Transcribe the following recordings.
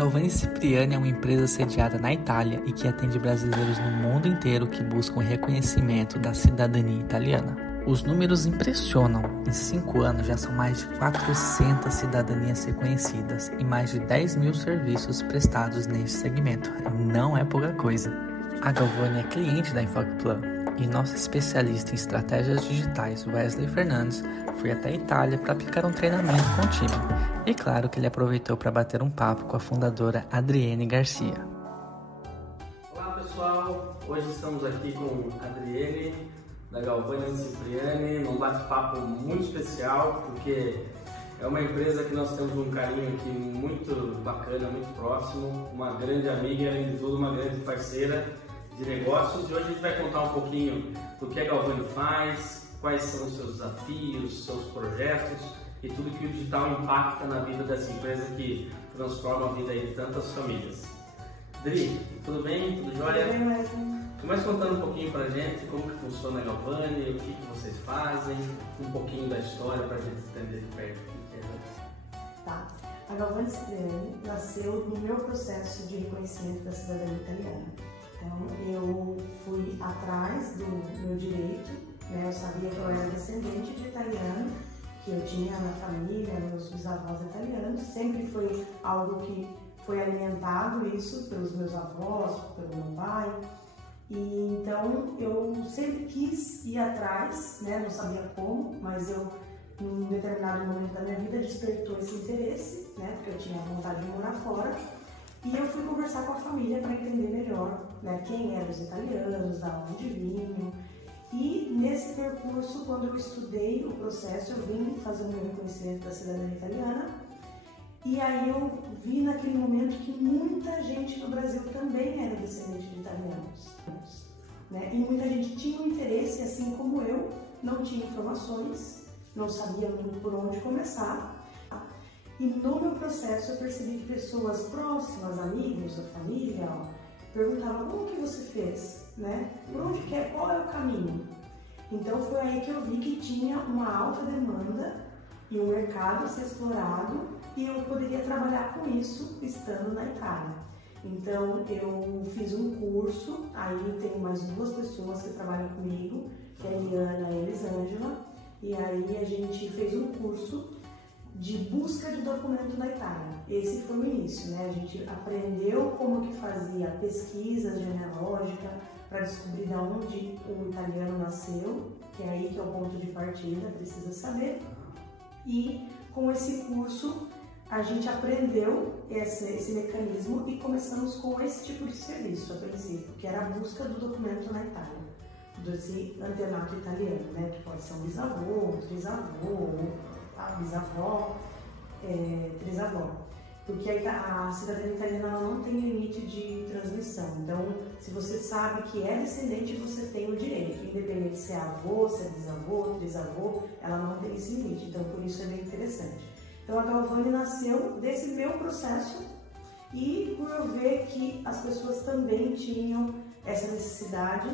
Galvani Cipriani é uma empresa sediada na Itália e que atende brasileiros no mundo inteiro que buscam o reconhecimento da cidadania italiana. Os números impressionam. Em 5 anos já são mais de 400 cidadanias reconhecidas e mais de 10 mil serviços prestados neste segmento. Não é pouca coisa. A Galvani é cliente da Infocplan e nosso especialista em estratégias digitais, Wesley Fernandes, foi até a Itália para aplicar um treinamento com o time. E claro que ele aproveitou para bater um papo com a fundadora Adriene Garcia. Olá pessoal, hoje estamos aqui com a Adriene da Galvani Cipriani, num bate-papo muito especial, porque é uma empresa que nós temos um carinho aqui muito bacana, muito próximo, uma grande amiga e além de tudo uma grande parceira de negócios. E hoje a gente vai contar um pouquinho do que a Galvani faz, quais são os seus desafios, seus projetos e tudo que o digital impacta na vida dessa empresa que transforma a vida de tantas famílias. Dri, tudo bem? Tudo jóia? Tudo bem, Wesley. Começa contando um pouquinho pra gente como que funciona a Galvani, o que vocês fazem, um pouquinho da história pra gente entender de perto o que é. Tá. A Galvani Cipriani nasceu no meu processo de reconhecimento da cidadania italiana. Então, eu fui atrás do meu direito, né? Eu sabia que eu era descendente de italiano, que eu tinha na família, meus bisavós italianos, sempre foi algo que foi alimentado isso pelos meus avós, pelo meu pai. E então eu sempre quis ir atrás, né? Não sabia como, mas eu, em um determinado momento da minha vida, despertou esse interesse, né? Porque eu tinha vontade de morar fora. E eu fui conversar com a família para entender melhor, né? Quem eram os italianos, da onde vinham. E nesse percurso, quando eu estudei o processo, eu vim fazer o meu reconhecimento da cidadania italiana. E aí eu vi naquele momento que muita gente no Brasil também era descendente de italianos, né? E muita gente tinha um interesse, assim como eu, não tinha informações, não sabia muito por onde começar. E no meu processo eu percebi que pessoas próximas, amigos da família, perguntavam: como que você fez, né? Por onde quer? Qual é o caminho? Então foi aí que eu vi que tinha uma alta demanda e um mercado a ser explorado e eu poderia trabalhar com isso estando na Itália. Então eu fiz um curso, aí eu tenho mais 2 pessoas que trabalham comigo, que é a Eliana e a Elisângela, e aí a gente fez um curso de busca de documento na Itália. Esse foi o início, né? A gente aprendeu como que fazia pesquisa genealógica para descobrir de onde o italiano nasceu, que é aí que é o ponto de partida, precisa saber. E com esse curso a gente aprendeu esse mecanismo e começamos com esse tipo de serviço a princípio, que era a busca do documento na Itália, desse antenato italiano, né? Que pode ser um bisavô, um trisavô, a bisavó, trisavó, porque a cidadania italiana ela não tem limite de transmissão. Então, se você sabe que é descendente, você tem o direito, independente se é avô, se é bisavô, trisavô, ela não tem esse limite. Então, por isso é bem interessante. Então, a Galvani nasceu desse meu processo e por eu ver que as pessoas também tinham essa necessidade,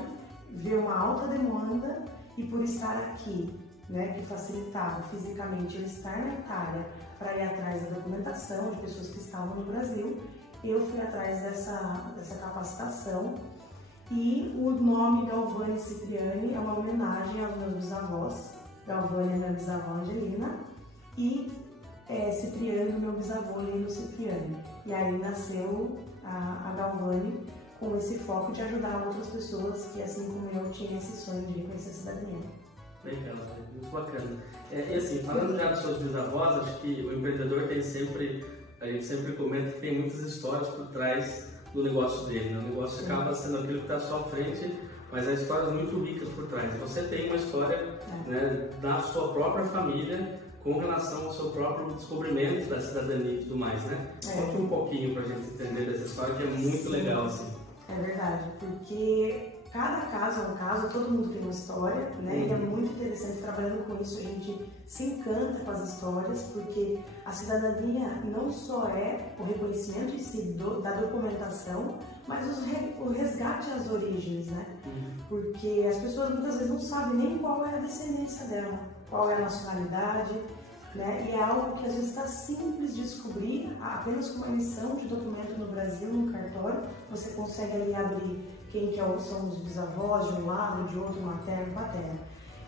ver uma alta demanda e por estar aqui, né, que facilitava fisicamente eu estar na Itália para ir atrás da documentação de pessoas que estavam no Brasil, eu fui atrás dessa capacitação. E o nome Galvani Cipriani é uma homenagem aos meus bisavós. Galvani é minha bisavó Angelina e Cipriani do meu bisavô Lino Cipriani. E aí nasceu a Galvani com esse foco de ajudar outras pessoas que, assim como eu, tinham esse sonho de conhecer a cidadania. Legal, muito bacana. E assim, falando já dos seus bisavós, acho que o empreendedor tem sempre, a gente sempre comenta que tem muitas histórias por trás do negócio dele, né? O negócio acaba sendo aquilo que está à sua frente, mas há histórias muito ricas por trás. Você tem uma história, né, da sua própria família com relação ao seu próprio descobrimento da cidadania e tudo mais, né? Conte um pouquinho pra gente entender dessa história que é muito legal, assim. É verdade, porque cada caso é um caso, todo mundo tem uma história, né? E é muito interessante trabalhando com isso, a gente se encanta com as histórias, porque a cidadania não só é o reconhecimento em si da documentação, mas o resgate às origens, né? Porque as pessoas muitas vezes não sabem nem qual é a descendência dela, qual é a nacionalidade. né? E é algo que às vezes está simples de descobrir, apenas com uma emissão de documento no Brasil, no cartório, você consegue ali abrir quem que são os bisavós de um lado, de outro, materno, paterno.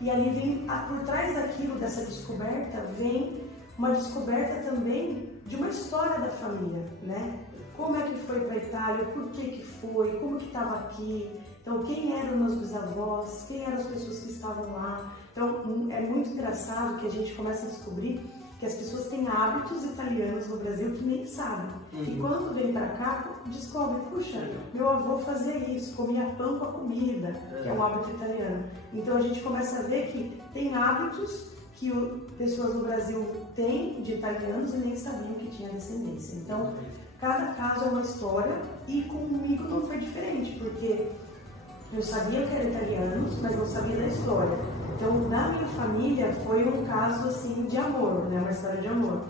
E ali vem, por trás daquilo, dessa descoberta, vem uma descoberta também de uma história da família, né? Como é que foi para a Itália, por que foi, como que estava aqui, então quem eram meus bisavós, quem eram as pessoas que estavam lá. Então é muito engraçado que a gente começa a descobrir que as pessoas têm hábitos italianos no Brasil que nem sabem. E quando vem para cá, descobre, puxa, meu avô fazia isso, comia pão com a comida, que é um hábito italiano. Então a gente começa a ver que tem hábitos que pessoas no Brasil têm de italianos e nem sabiam que tinha descendência. Então, cada caso é uma história e comigo não foi diferente, porque eu sabia que eram italianos, mas não sabia da história. Então, na minha família foi um caso assim de amor, né? Uma história de amor.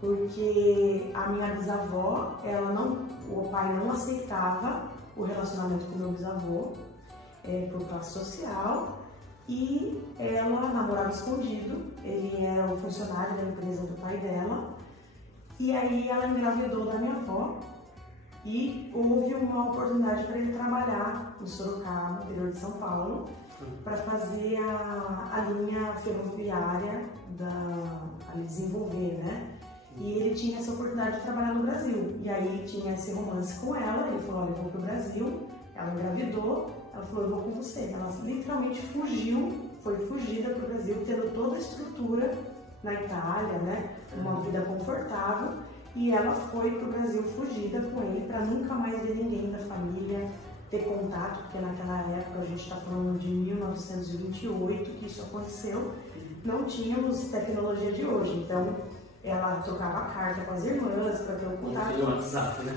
Porque a minha bisavó, o pai não aceitava o relacionamento com o meu bisavô por classe social. E ela namorava escondido, ele era o funcionário da empresa do pai dela, e aí ela engravidou da minha avó e houve uma oportunidade para ele trabalhar no Sorocaba, interior de São Paulo, para fazer a linha ferroviária desenvolver, né? E ele tinha essa oportunidade de trabalhar no Brasil, e aí tinha esse romance com ela, ele falou, olha, eu vou para o Brasil, ela engravidou. Ela falou, eu vou com você. Ela literalmente foi fugida para o Brasil, tendo toda a estrutura na Itália, né? Uma vida confortável. E ela foi para o Brasil fugida com ele para nunca mais ver ninguém da família, ter contato, porque naquela época, a gente está falando de 1928 que isso aconteceu, não tínhamos tecnologia de hoje. Então, ela trocava carta com as irmãs para ter o contato. Não WhatsApp, né?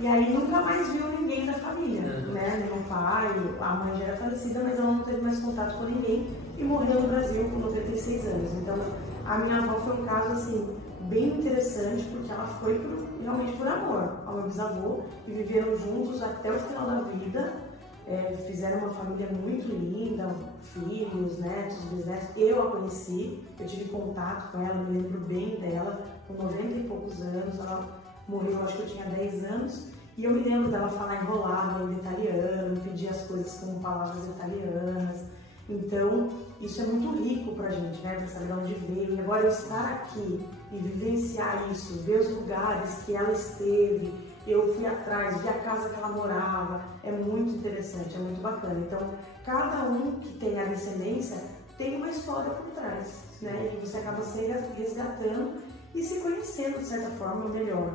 E aí nunca mais viu ninguém da família, né? Nem o pai, a mãe já era falecida, mas ela não teve mais contato com ninguém e morreu no Brasil com 96 anos. Então, a minha avó foi um caso, assim, bem interessante, porque ela foi realmente por amor ao meu bisavô e viveram juntos até o final da vida. Fizeram uma família muito linda, filhos, netos, bisnetos. Eu a conheci, eu tive contato com ela, me lembro bem dela, com 90 e poucos anos. Ela morreu, acho que eu tinha 10 anos, e eu me lembro dela falar enrolado em italiano, pedir as coisas com palavras italianas. Então, isso é muito rico pra gente, né, de saber de onde veio. E agora eu estar aqui e vivenciar isso, ver os lugares que ela esteve, eu fui atrás, vi a casa que ela morava, é muito interessante, é muito bacana. Então, cada um que tem a descendência tem uma história por trás, né, e você acaba se resgatando e se conhecendo, de certa forma, melhor.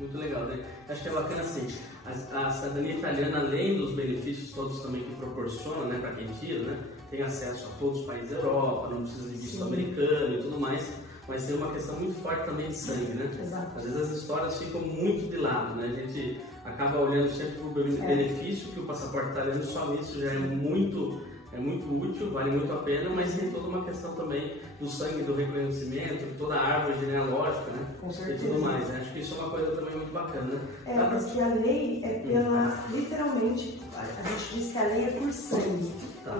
Muito legal, né? Acho que é bacana assim, a cidadania italiana, além dos benefícios todos também que proporciona, né, para quem tira, né, tem acesso a todos os países da Europa, não precisa de visto americano e tudo mais, mas tem uma questão muito forte também de sangue, né? Exato. Às vezes as histórias ficam muito de lado, né? A gente acaba olhando sempre para o benefício que o passaporte italiano, só nisso já é muito útil, vale muito a pena, mas tem toda uma questão também do sangue, do reconhecimento, toda a árvore genealógica, né? Com certeza. E tudo mais, né? Acho que isso é uma coisa também muito bacana, né? Porque a lei é pela, literalmente, a gente diz que a lei é por sangue.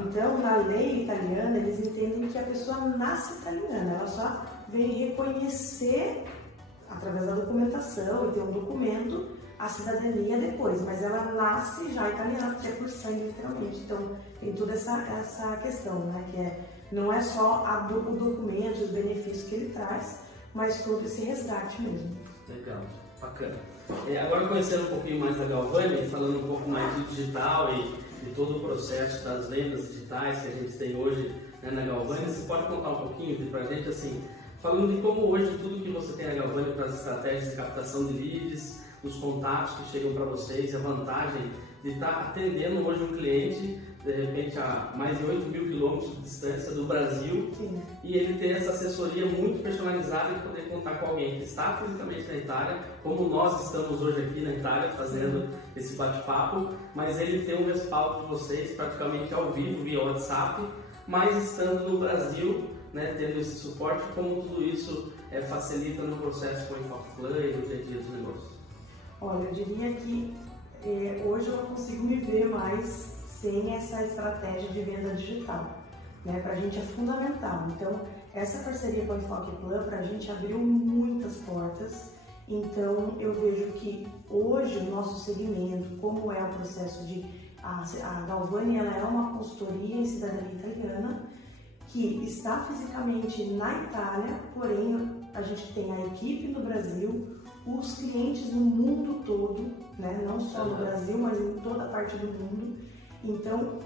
Então, na lei italiana, eles entendem que a pessoa nasce italiana, ela só vem reconhecer, através da documentação, e ter um documento, a cidadania depois, mas ela nasce já italiana, porque é por sangue, literalmente. Então, tem toda essa questão, né? Que não é só o documento, os benefícios que ele traz, mas todo esse resgate mesmo. Legal, bacana. Agora conhecendo um pouquinho mais da Galvani, falando um pouco mais do digital e de todo o processo das vendas digitais que a gente tem hoje, né, na Galvani, você pode contar um pouquinho pra gente, assim, falando de como hoje tudo que você tem na Galvani para as estratégias de captação de leads, os contatos que chegam para vocês, a vantagem de estar atendendo hoje um cliente, de repente a mais de 8 mil quilômetros de distância do Brasil. Sim. E ele ter essa assessoria muito personalizada e poder contar com alguém que está fisicamente na Itália, como nós estamos hoje aqui na Itália fazendo esse bate-papo, mas ele ter um respaldo de vocês praticamente ao vivo via WhatsApp, mas estando no Brasil, né, tendo esse suporte, como tudo isso facilita no processo com o Infoplan e no dia a dia dos negócios. Olha, eu diria que hoje eu não consigo me ver mais sem essa estratégia de venda digital, né? Para a gente é fundamental. Então, essa parceria com a Enfoque Plan para a gente abriu muitas portas. Então, eu vejo que hoje o nosso segmento, como é o processo de... A Galvani, ela é uma consultoria em cidadania italiana que está fisicamente na Itália, porém a gente tem a equipe no Brasil, os clientes no mundo todo, né? Não só no Brasil, mas em toda a parte do mundo. Então,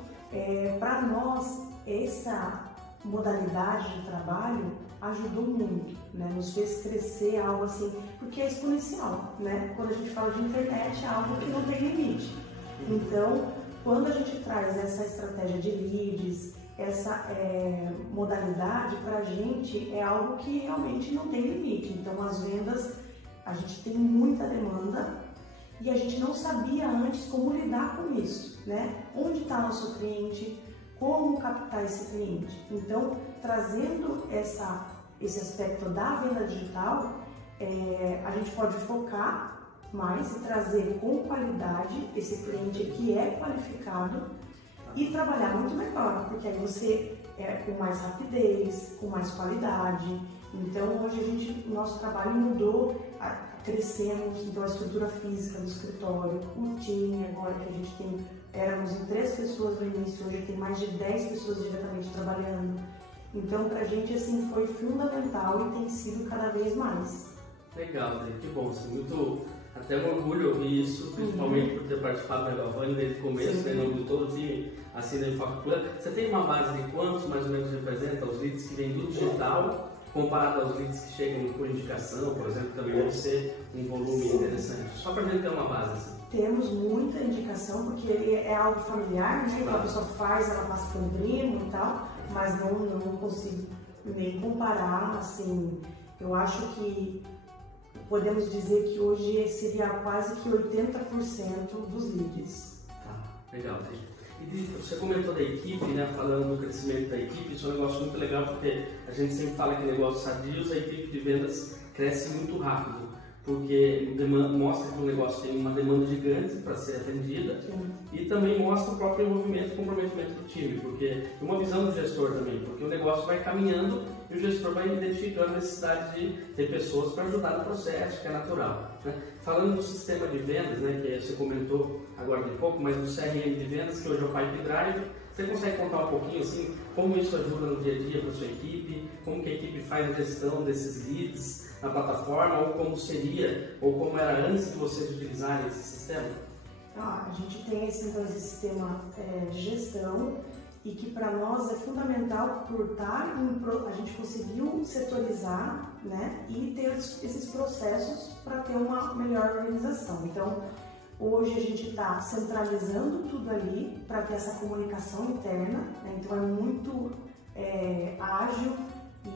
para nós, essa modalidade de trabalho ajudou muito, né? Nos fez crescer algo assim, porque é exponencial, né? Quando a gente fala de internet, é algo que não tem limite. Então, quando a gente traz essa estratégia de leads, essa modalidade, para a gente é algo que realmente não tem limite. Então, as vendas, a gente tem muita demanda e a gente não sabia antes como lidar com isso, né? Onde está nosso cliente, como captar esse cliente. Então, trazendo esse aspecto da venda digital, a gente pode focar mais e trazer com qualidade esse cliente que é qualificado e trabalhar muito melhor, porque aí você com mais rapidez, com mais qualidade. Então, hoje o nosso trabalho mudou, crescemos, então a estrutura física do escritório, o time agora que a gente tem, éramos em 3 pessoas no início, hoje tem mais de 10 pessoas diretamente trabalhando. Então, pra gente, assim, foi fundamental e tem sido cada vez mais. Legal, né? Que bom, assim, muito, até um orgulho ouvir isso, principalmente por ter participado da Galvani desde o começo, em nome de todo o time, assim, da Enfoque Plan. Você tem uma base de quantos mais ou menos representa os leads que vêm do digital, comparado aos leads que chegam por indicação, por exemplo, também deve ser um volume interessante. Só para a gente ter uma base assim. Temos muita indicação, porque é algo familiar, né? Claro. A pessoa faz, ela passa pelo primo e tal, mas não consigo nem comparar, assim, eu acho que podemos dizer que hoje seria quase que 80% dos leads. Tá, legal. E você comentou da equipe, né, falando do crescimento da equipe, isso é um negócio muito legal, porque a gente sempre fala que negócios sadios, a equipe de vendas cresce muito rápido, porque mostra que o negócio tem uma demanda gigante para ser atendida. Sim. E também mostra o próprio envolvimento e comprometimento do time, porque uma visão do gestor também, porque o negócio vai caminhando e o gestor vai identificando a necessidade de ter pessoas para ajudar no processo, que é natural, né? Falando do sistema de vendas, né, que você comentou agora de pouco, mas do CRM de vendas, que hoje é o Pipe Drive, você consegue contar um pouquinho assim, como isso ajuda no dia a dia para a sua equipe, como que a equipe faz a gestão desses leads na plataforma, ou como seria, ou como era antes de vocês utilizarem esse sistema? A gente tem esse sistema de gestão e que para nós é fundamental por a gente conseguiu setorizar, né, e ter esses processos para ter uma melhor organização. Então, hoje a gente está centralizando tudo ali para ter essa comunicação interna, né? Então é muito ágil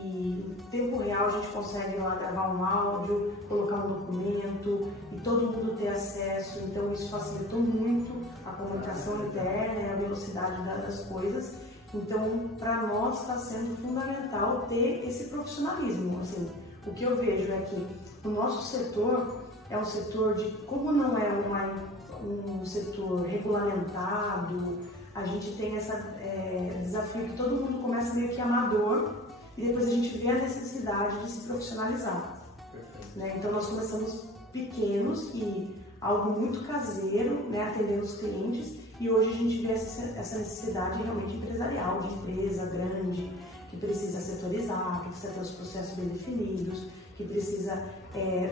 e em tempo real a gente consegue lá gravar um áudio, colocar um documento e todo mundo ter acesso. Então isso facilitou muito a comunicação interna e a velocidade das coisas. Então para nós está sendo fundamental ter esse profissionalismo. Assim, o que eu vejo é que o nosso setor é um setor de, como não é um setor regulamentado, a gente tem esse desafio que todo mundo começa meio que amador e depois a gente vê a necessidade de se profissionalizar. Né? Então nós começamos pequenos e algo muito caseiro, né, atendendo os clientes, e hoje a gente vê essa necessidade realmente empresarial, de empresa grande, que precisa setorizar, que precisa ter os processos bem definidos, que precisa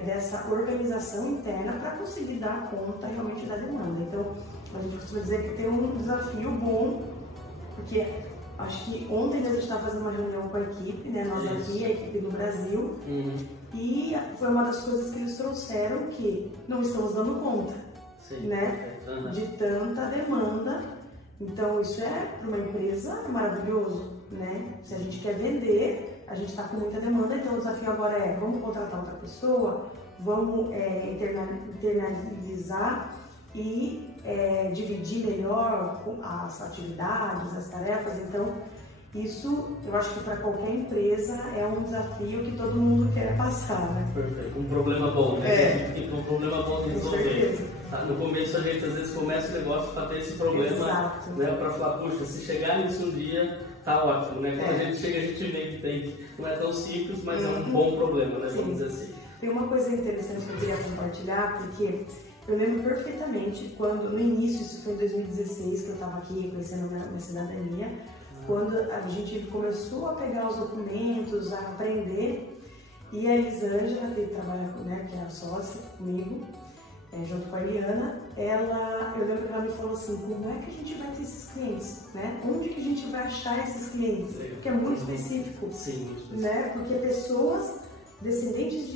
dessa organização interna para conseguir dar conta realmente da demanda. Então, a gente costuma dizer que tem um desafio bom, porque acho que ontem a gente estava fazendo uma reunião com a equipe, né, nós aqui, a equipe do Brasil, e foi uma das coisas que eles trouxeram, que não estamos dando conta, né, de tanta demanda. Então, isso para uma empresa é maravilhoso, né? Se a gente quer vender, a gente está com muita demanda, então o desafio agora é: vamos contratar outra pessoa, vamos internalizar e dividir melhor as atividades, as tarefas. Então, isso eu acho que para qualquer empresa é um desafio que todo mundo quer passar, né? Perfeito, um problema bom, né? Um problema bom de resolver. No começo a gente às vezes começa o negócio para ter esse problema, né, para falar, puxa, se chegar nisso um dia, tá ótimo, né? Quando a gente chega, a gente vê que tem, não é tão simples, mas é um bom problema, né? Vamos dizer assim. Tem uma coisa interessante que eu queria compartilhar, porque eu lembro perfeitamente quando, no início, isso foi em 2016, que eu estava aqui reconhecendo minha cidadania, quando a gente começou a pegar os documentos, a aprender, e a Elisângela, que trabalha, né, que é a sócia comigo, junto com a Eliana, eu lembro que ela me falou assim, como é que a gente vai ter esses clientes, né? Onde que a gente vai achar esses clientes? Porque é muito específico, sim, muito específico. Né? Porque pessoas descendentes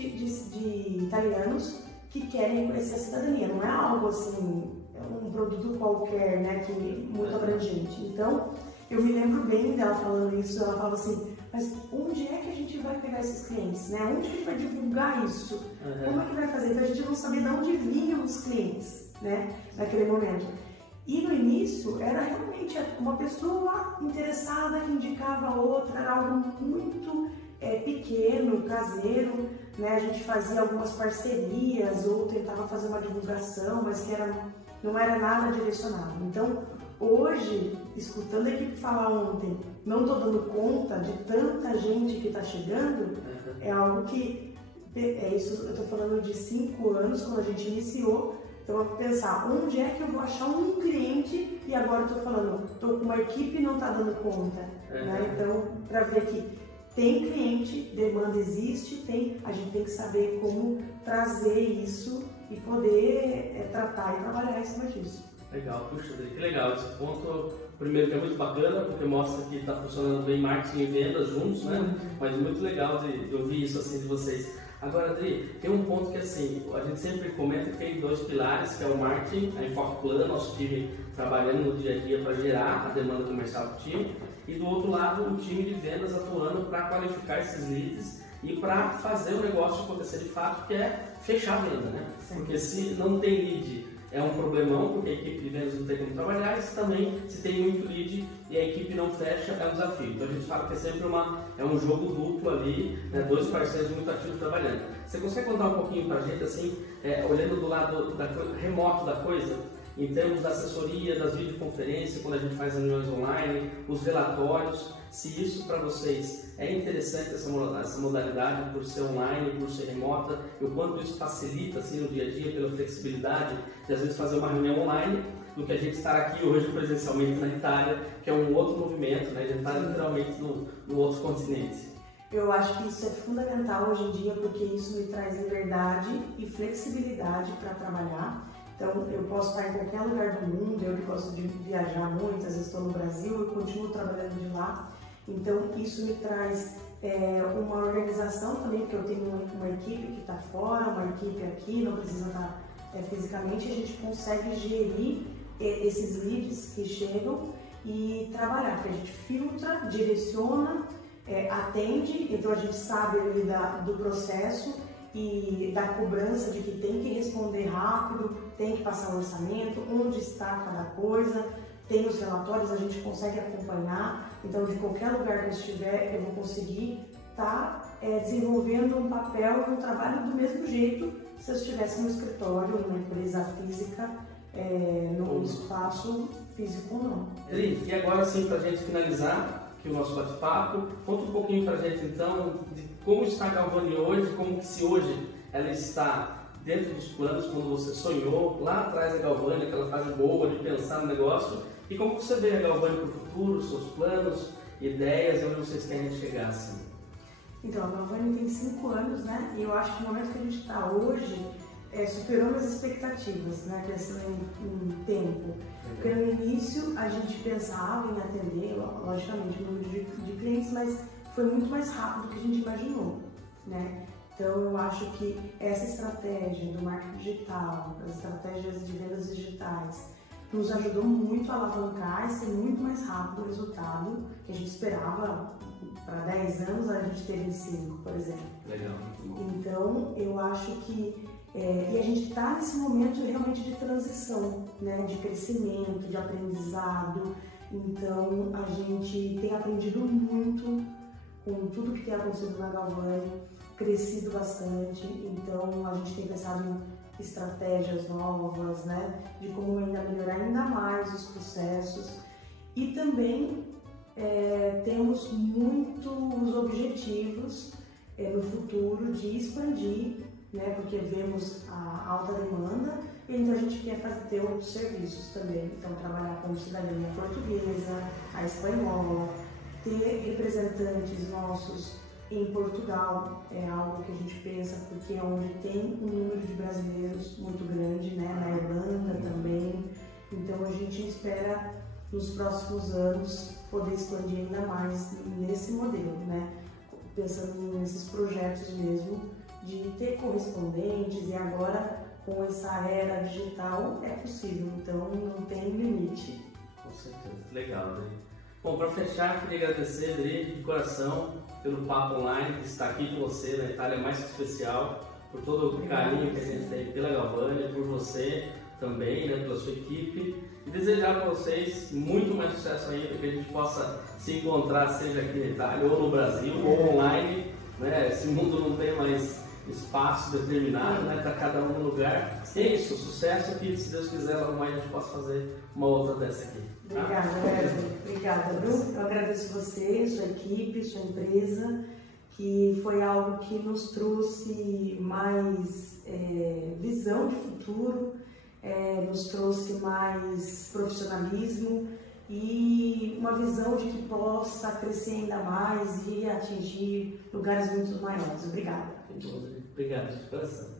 de italianos que querem conhecer a cidadania, não é algo assim, é um produto qualquer, né, que muito abrangente. Então, eu me lembro bem dela falando isso, ela falava assim, mas onde é que a gente vai pegar esses clientes, né? Onde a gente vai divulgar isso? Como é que vai fazer? Então a gente não sabia de onde vinham os clientes, né, naquele momento. E no início era realmente uma pessoa interessada que indicava a outra, era algo muito pequeno, caseiro, né? A gente fazia algumas parcerias ou tentava fazer uma divulgação, mas que não era nada direcionado. Então, hoje, escutando a equipe falar ontem, não estou dando conta de tanta gente que está chegando, é algo que, isso eu estou falando de 5 anos, quando a gente iniciou, então eu vou pensar, onde é que eu vou achar um cliente e agora eu estou falando, estou com uma equipe e não está dando conta, né? Então, para ver que tem cliente, demanda existe, a gente tem que saber como trazer isso e poder tratar e trabalhar em cima disso. Legal, puxa, que legal esse ponto. Primeiro que é muito bacana, porque mostra que está funcionando bem marketing e vendas juntos, né? Mas muito legal de ouvir isso assim de vocês. Agora, Adri, tem um ponto que assim, a gente sempre comenta que tem 2 pilares, que é o marketing, a Enfoque Plan, nosso time trabalhando no dia a dia para gerar a demanda comercial do time, e do outro lado o time de vendas atuando para qualificar esses leads e para fazer o negócio acontecer de fato, que é fechar a venda, né? Porque se não tem lead, é um problemão, porque a equipe de vendas não tem como trabalhar, e se tem muito lead e a equipe não fecha, é um desafio. Então a gente fala que é sempre um jogo duplo ali, né, 2 parceiros muito ativos trabalhando. Você consegue contar um pouquinho pra gente, assim, olhando do lado remoto da coisa, em termos da assessoria, das videoconferências, quando a gente faz reuniões online, os relatórios, se isso para vocês é interessante, essa modalidade, por ser online, por ser remota, e o quanto isso facilita assim, no dia a dia, pela flexibilidade de às vezes fazer uma reunião online, do que a gente estar aqui hoje presencialmente na Itália, que é um outro movimento, né? A gente está literalmente no outro continente. Eu acho que isso é fundamental hoje em dia, porque isso me traz liberdade e flexibilidade para trabalhar. Então, eu posso estar em qualquer lugar do mundo, eu que gosto de viajar muito, às vezes estou no Brasil e continuo trabalhando de lá. Então, isso me traz uma organização também, porque eu tenho uma equipe que está fora, uma equipe aqui, não precisa estar fisicamente, a gente consegue gerir esses leads que chegam e trabalhar, porque a gente filtra, direciona, atende, então a gente sabe ali do processo e da cobrança de que tem que responder rápido, tem que passar o orçamento, onde está cada coisa, tem os relatórios, a gente consegue acompanhar, então de qualquer lugar que eu estiver eu vou conseguir estar desenvolvendo um papel e um trabalho do mesmo jeito se eu estivesse no escritório, numa empresa física, num espaço físico ou não. E agora sim, para a gente finalizar aqui o nosso bate-papo, conta um pouquinho para a gente então de como está a Galvani hoje, como que se hoje ela está dentro dos planos, quando você sonhou lá atrás a Galvani, aquela fase boa de pensar no negócio, e como você vê a Galvani para o futuro, seus planos, ideias, onde vocês querem chegar assim? Então, a Galvani tem 5 anos, né? E eu acho que o momento que a gente está hoje superou as expectativas, né? Pensando em tempo. Porque no início a gente pensava em atender, logicamente, o número de clientes, mas foi muito mais rápido do que a gente imaginou, né? Então eu acho que essa estratégia do marketing digital, as estratégias de vendas digitais, nos ajudou muito a alavancar e ser muito mais rápido o resultado que a gente esperava. Para 10 anos a gente teve 5, por exemplo. Legal. Então eu acho que e a gente está nesse momento realmente de transição, né, de crescimento, de aprendizado. Então a gente tem aprendido muito com tudo que tem acontecido na Galvani, crescido bastante. Então a gente tem pensado em estratégias novas, né, de como ainda melhorar ainda mais os processos. E também temos muitos objetivos no futuro de expandir, né, porque vemos a alta demanda, e então a gente quer ter outros serviços também. Então, trabalhar com cidadania portuguesa, a espanhola, ter representantes nossos em Portugal é algo que a gente pensa, porque é onde tem um número de brasileiros muito grande, né, na Irlanda também. Então, a gente espera nos próximos anos poder expandir ainda mais nesse modelo, né, pensando nesses projetos mesmo de ter correspondentes, e agora com essa era digital é possível, então não tem limite. Com certeza, legal, né? Bom, para fechar, queria agradecer, Adri, de coração, pelo Papo Online, que está aqui com você na Itália mais que especial, por todo o carinho que a gente tem pela Galvani, por você também, né, pela sua equipe, e desejar para vocês muito mais sucesso ainda, que a gente possa se encontrar, seja aqui na Itália, ou no Brasil, ou online, né? Esse mundo não tem mais espaço determinado, né, para cada um no lugar. É isso, sucesso, que se Deus quiser, logo mais a gente possa fazer uma outra dessa aqui. Tá? Obrigada, Wesley. Obrigada, Bru. Eu agradeço você, sua equipe, sua empresa, que foi algo que nos trouxe mais visão de futuro, nos trouxe mais profissionalismo e uma visão de que possa crescer ainda mais e atingir lugares muito maiores. Obrigada. Obrigado, de coração.